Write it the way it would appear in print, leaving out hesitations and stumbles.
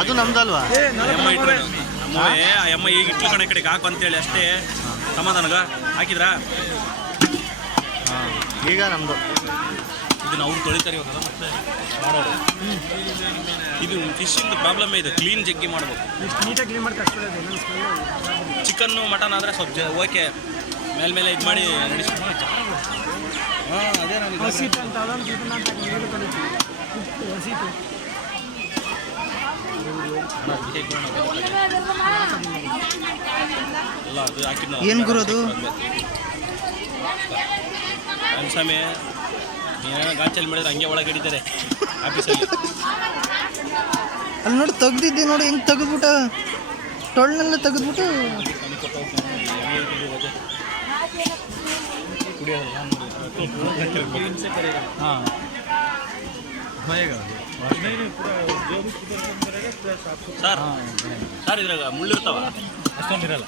ಅದು ನಮ್ದಲ್ವಾ? ನಮ್ಮವೇ ಆ ಅಮ್ಮ ಈಗ ಇಟ್ಲು ಕಡೆ ಕಡೆಗೆ ಹಾಕು ಅಂತೇಳಿ ಅಷ್ಟೇ ಸಮಾಧಾನಗ ಹಾಕಿದ್ರಾ? ಈಗ ನಮ್ದು ಇದನ್ನ ಅವ್ರು ತೊಳಿತಾರೆ ಇವಾಗ ಮತ್ತೆ ಮಾಡೋರು. ಇದು ಫಿಶಿಂದು ಪ್ರಾಬ್ಲಮ್ ಇದೆ, ಕ್ಲೀನ್ ಜಗ್ಗಿ ಮಾಡ್ಬೇಕು. ನೀಟಾಗಿ ಕ್ಲೀನ್ ಮಾಡ್ತಾರೆ. ಚಿಕನ್ನು ಮಟನ್ ಆದರೆ ಸ್ವಲ್ಪ ಓಕೆ ಮೇಲೆ ಇದು ಮಾಡಿ ನಡೆಸ್ಕೊಂಡು ಅದೇ ಹಸೀಟ್ ಅಂತ ಅದೊಂದು ಇದನ್ನ ಅಂತ ನೀರು ಕಲಿತೀವಿ. ಹಸೀಟು ಎಲ್ಲ ಅದು ಹಾಕಿದ್ನ ಏನು ಗುರೋದು? ಸ್ವಾಮಿ ನೀನೇನೋ ಗಾಂಚಲ್ಲಿ ಮಾಡಿದ್ರೆ ಹಂಗೆ ಒಳಗೆ ಹಿಡಿತಾರೆ ಆಫೀಸಲ್ಲಿ. ಅಲ್ಲಿ ನೋಡಿ ತೆಗ್ದಿದ್ದೆ ನೋಡಿ, ಹೆಂಗೆ ತೆಗೆದ್ಬಿಟ್ಟ, ಟೊಳ್ಳೆಲ್ಲ ತೆಗೆದ್ಬಿಟ್ಟು ಹಾಂ ಸರ್ ಇದ್ರಾಗ ಮುಳ್ಳಿರ್ತಾವ? ಅಷ್ಟೊಂದಿರಲ್ಲ.